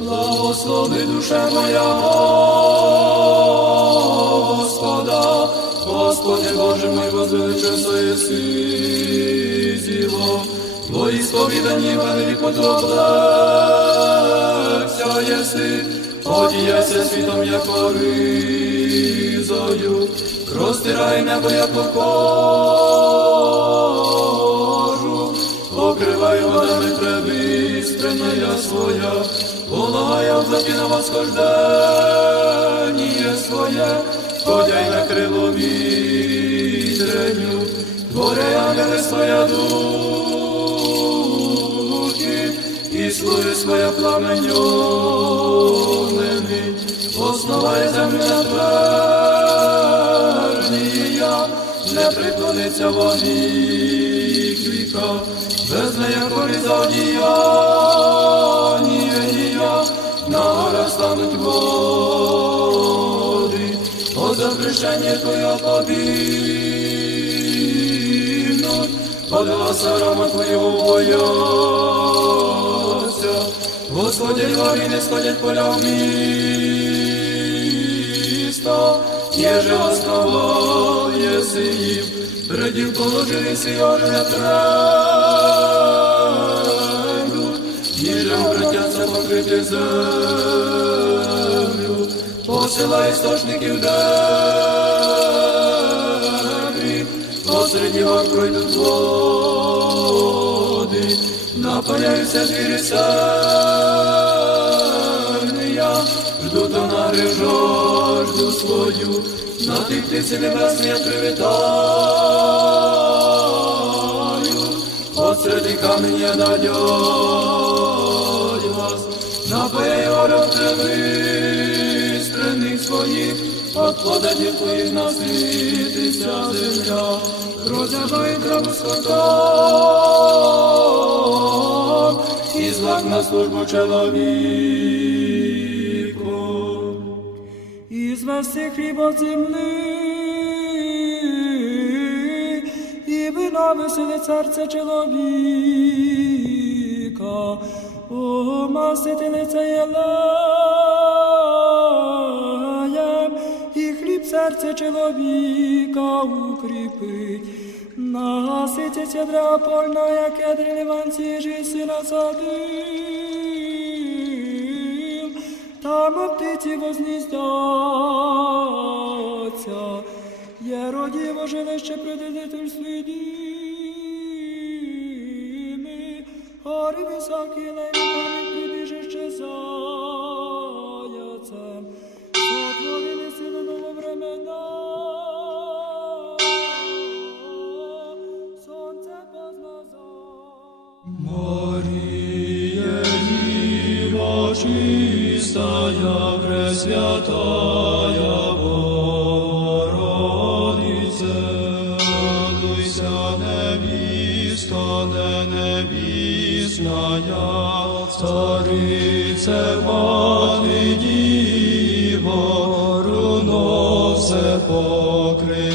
Благослови душа моя. Господа, Господи Боже мой, возвеличився єси зіло, бо ісповідані велико облегся єси, одіяйся світом, як ризою, розтирай небо, як кожу, покривай водами пребистрення своя, полагая в закина восхождення своє, ходяй на крило вітреню, творяй ангели своя духи, і слуги своя пламеньоними, основає землю твердія, не приклониться во вік віка, без нея коріза о запрещення Твоє побігнуть, под гласа рама Твоєго бояться. Господи, львові не сходять поля в місто, Єже основав єси їм, придів положили сіяже не тренду, ніже обратяться покрити землю, посила істочників дебрі, посеред його пройдуть води, напаяються звірі сильния, жду то на жажду свою, на тих птиці небесні я привітаю, посреди каменя надьой вас, напояй орел тривистрених своїх, от плодадів твоїх наситися земля, розябай траву скотом, і злак на службу чоловіку. І звести хліба земли, і вина веселе серце чоловіка, о масити лице єлеєм, серце чоловіка укріпить. Насититься дра польна, як кедри ливанці, жиси насадив, там птиці возніздяться, є родіво жилище предетель свідіми, гори високі левіками Мария, Дива чистая, Пресвятая Богородице, радуйся, невіста, не невісная, царице, мати Діво, руно все покриваючеє,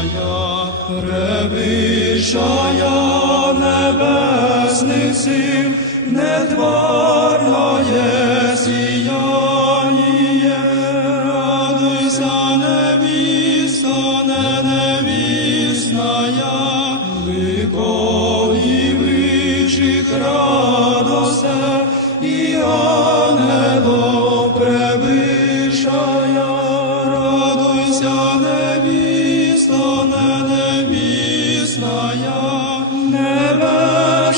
невісная, превищая небесних сил, нетварное сіяние, радуйся, невіста, не невісная, віков і вищих радосе, і ангелов превишая, радуйся, невіста, не невісная, небешесная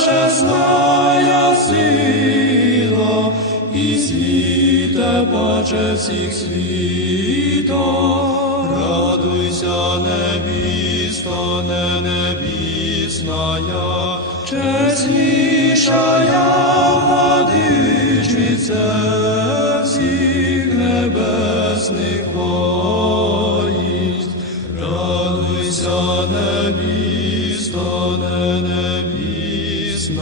сила, і світе паче всіх світом, радуйся, невіста, не невісная, чеснішая владичице всіх небесних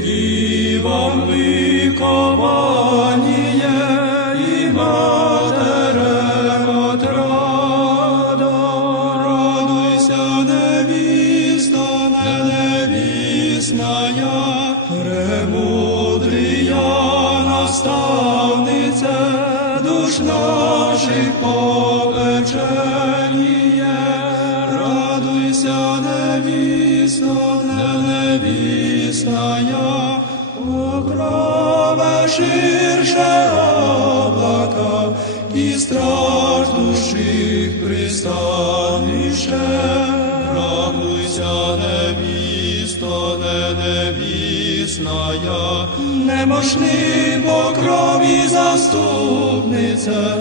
дівам викованіє, і матерем отрада. Радуйся, невісто, не невісная, премудрія наставниця, душ наших попеченіє. Радуйся, невісто, не невісная, Покрове ширше облака, і страх душі пристаніше. Радуйся, невісто, не я, немощний покрові заступниця,